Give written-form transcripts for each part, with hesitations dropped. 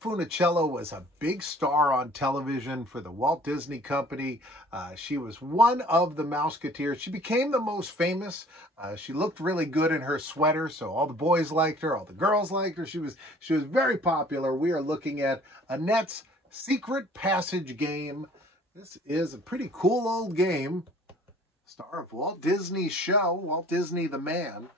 Funicello was a big star on television for the Walt Disney Company. She was one of the Mouseketeers. She became the most famous. She looked really good in her sweater, so all the boys liked her, all the girls liked her. She was very popular. We are looking at Annette's Secret Passage game. This is a pretty cool old game. Star of Walt Disney's show, Walt Disney the Man.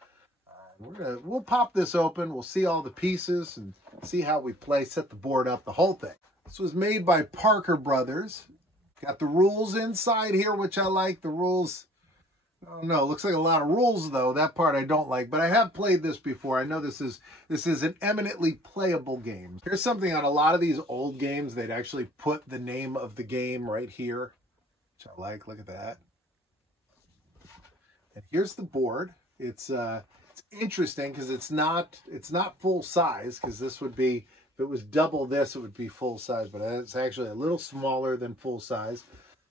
We'll pop this open. We'll see all the pieces and see how we play, set the board up, the whole thing. This was made by Parker Brothers. Got the rules inside here, which I like. The rules, I don't know, looks like a lot of rules though. That part I don't like, but I have played this before. I know this is an eminently playable game. Here's something on a lot of these old games, they'd actually put the name of the game right here, which I like. Look at that. And here's the board. It's interesting because it's not full size, because this would be, if it was double this, it would be full size, but it's actually a little smaller than full size.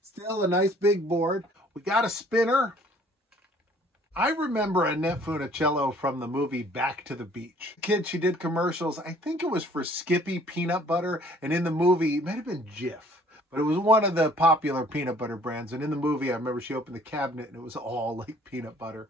Still a nice big board. We got a spinner. I remember Annette Funicello from the movie Back to the Beach. Kid, she did commercials. I think it was for Skippy peanut butter, and in the movie, it might have been Jif, but it was one of the popular peanut butter brands. And in the movie, I remember she opened the cabinet and it was all like peanut butter.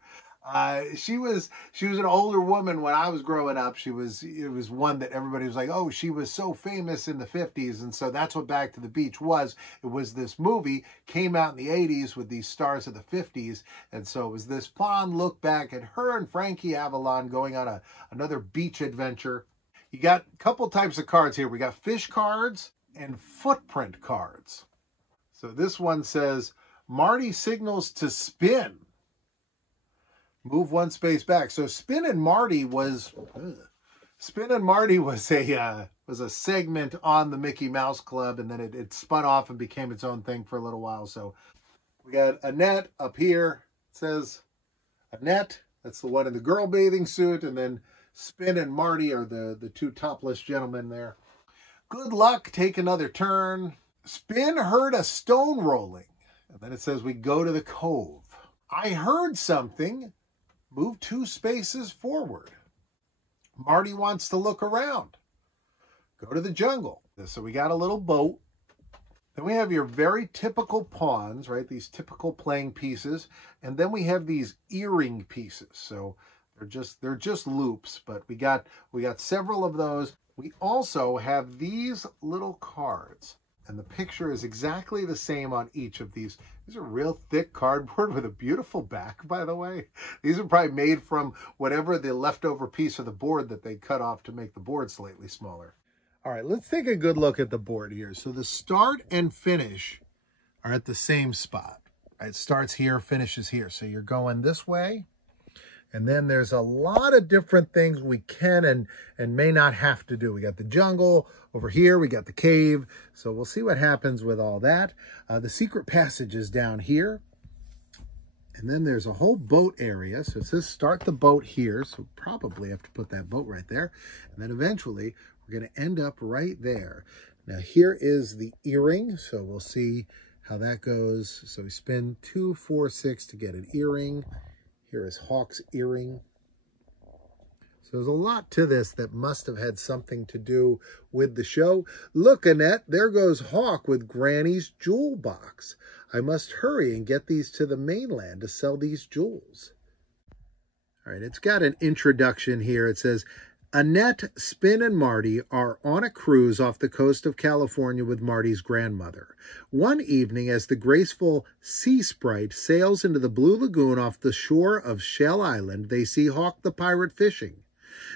She was an older woman when I was growing up. It was one that everybody was like, oh, she was so famous in the 50s. And so that's what Back to the Beach was. It was this movie, came out in the 80s with these stars of the 50s. And so it was this fond look back at her and Frankie Avalon going on another beach adventure. You got a couple types of cards here. We got fish cards and footprint cards. So this one says, Marty signals to spin. Move one space back. So Spin and Marty was a segment on the Mickey Mouse Club, and then it spun off and became its own thing for a little while. So we got Annette up here. It says Annette, that's the one in the girl bathing suit, and then Spin and Marty are the two topless gentlemen there. Good luck, take another turn. Spin heard a stone rolling. And then it says we go to the cove. I heard something. Move 2 spaces forward. Marty wants to look around. Go to the jungle. So we got a little boat. Then we have your very typical pawns, right? These typical playing pieces. And then we have these earring pieces. So they're just loops, but we got several of those. We also have these little cards. And the picture is exactly the same on each of these. These are real thick cardboard with a beautiful back, by the way. These are probably made from whatever the leftover piece of the board that they cut off to make the board slightly smaller. All right, let's take a good look at the board here. So the start and finish are at the same spot. It starts here, finishes here. So you're going this way. And then there's a lot of different things we can and may not have to do. We got the jungle over here. We got the cave. So we'll see what happens with all that. The secret passage is down here. And then there's a whole boat area. So it says start the boat here. So probably have to put that boat right there. And then eventually we're going to end up right there. Now here is the earring. So we'll see how that goes. So we spin 2, 4, 6 to get an earring. Here is Hawk's earring. So there's a lot to this that must have had something to do with the show. Look, Annette, there goes Hawk with Granny's jewel box. I must hurry and get these to the mainland to sell these jewels. All right, it's got an introduction here. It says, Annette, Spin, and Marty are on a cruise off the coast of California with Marty's grandmother. One evening, as the graceful Sea Sprite sails into the blue lagoon off the shore of Shell Island, they see Hawk the pirate fishing.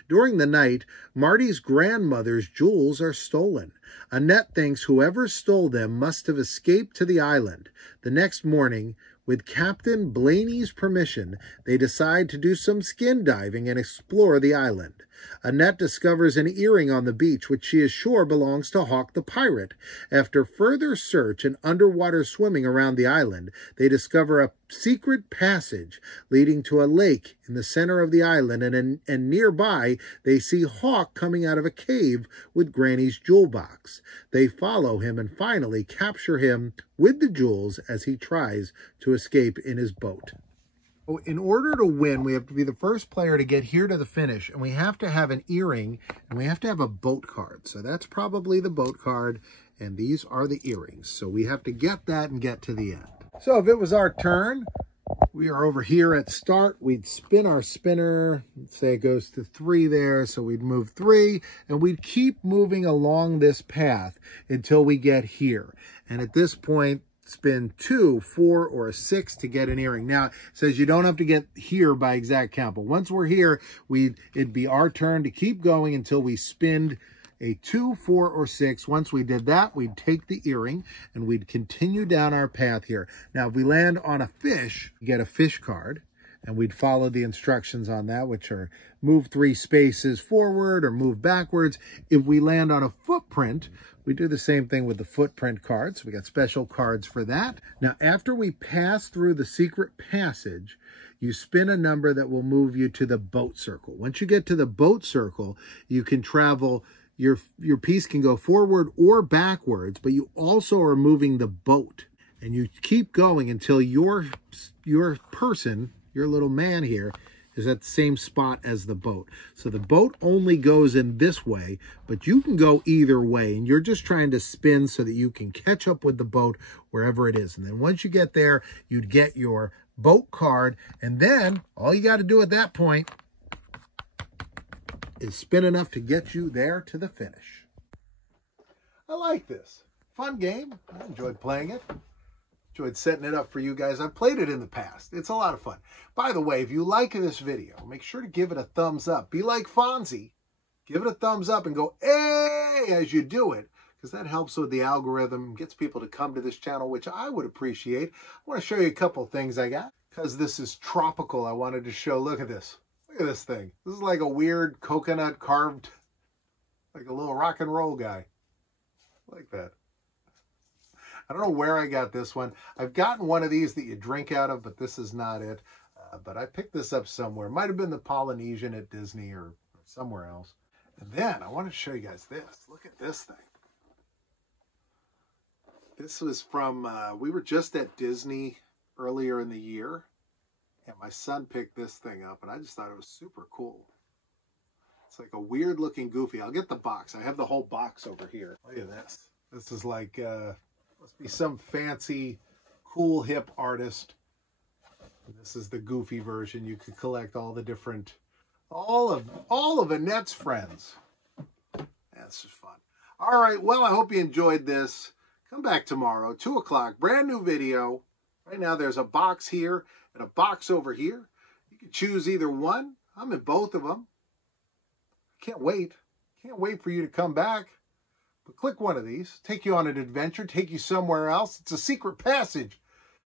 During the night, Marty's grandmother's jewels are stolen. Annette thinks whoever stole them must have escaped to the island. The next morning, with Captain Blaney's permission, they decide to do some skin diving and explore the island. Annette discovers an earring on the beach, which she is sure belongs to Hawk the pirate. After further search and underwater swimming around the island, they discover a secret passage leading to a lake in the center of the island, and nearby they see Hawk coming out of a cave with Granny's jewel box. They follow him and finally capture him with the jewels as he tries to escape in his boat. In order to win, we have to be the first player to get here to the finish, and we have to have an earring, and we have to have a boat card. So that's probably the boat card, and these are the earrings. So we have to get that and get to the end. So if it was our turn, we are over here at start. We'd spin our spinner. Let's say it goes to 3 there, so we'd move 3, and we'd keep moving along this path until we get here. And at this point, spin 2, 4, or a 6 to get an earring. Now, it says you don't have to get here by exact count, but once we're here, it'd be our turn to keep going until we spin a 2, 4, or 6. Once we did that, we'd take the earring and we'd continue down our path here. Now, if we land on a fish, we get a fish card, and we'd follow the instructions on that, which are move 3 spaces forward or move backwards. If we land on a footprint, we do the same thing with the footprint cards. We got special cards for that. Now, after we pass through the secret passage, you spin a number that will move you to the boat circle. Once you get to the boat circle, you can travel, your piece can go forward or backwards, but you also are moving the boat. And you keep going until your person, your little man here, is at the same spot as the boat. So the boat only goes in this way, but you can go either way, and you're just trying to spin so that you can catch up with the boat wherever it is. And then once you get there, you'd get your boat card, and then all you got to do at that point is spin enough to get you there to the finish. I like this. Fun game. I enjoyed playing it. Enjoyed setting it up for you guys. I've played it in the past. It's a lot of fun. By the way, if you like this video, make sure to give it a thumbs up. Be like Fonzie. Give it a thumbs up and go, hey, as you do it, because that helps with the algorithm, gets people to come to this channel, which I would appreciate. I want to show you a couple things I got. Because this is tropical, I wanted to show, look at this. Look at this thing. This is like a weird coconut carved, like a little rock and roll guy. Like that. I don't know where I got this one. I've gotten one of these that you drink out of, but this is not it. But I picked this up somewhere. Might have been the Polynesian at Disney or somewhere else. And then I want to show you guys this. Look at this thing. This was from, we were just at Disney earlier in the year. And my son picked this thing up, and I just thought it was super cool. It's like a weird looking Goofy. I'll get the box. I have the whole box over here. Look at this. This is like... must be some fancy, cool, hip artist. And this is the Goofy version. You could collect all the different, all of Annette's friends. That's just fun. All right, well, I hope you enjoyed this. Come back tomorrow, 2 o'clock, brand new video. Right now, there's a box here and a box over here. You can choose either one. I'm in both of them. Can't wait. Can't wait for you to come back. But click one of these, take you on an adventure, take you somewhere else. It's a secret passage.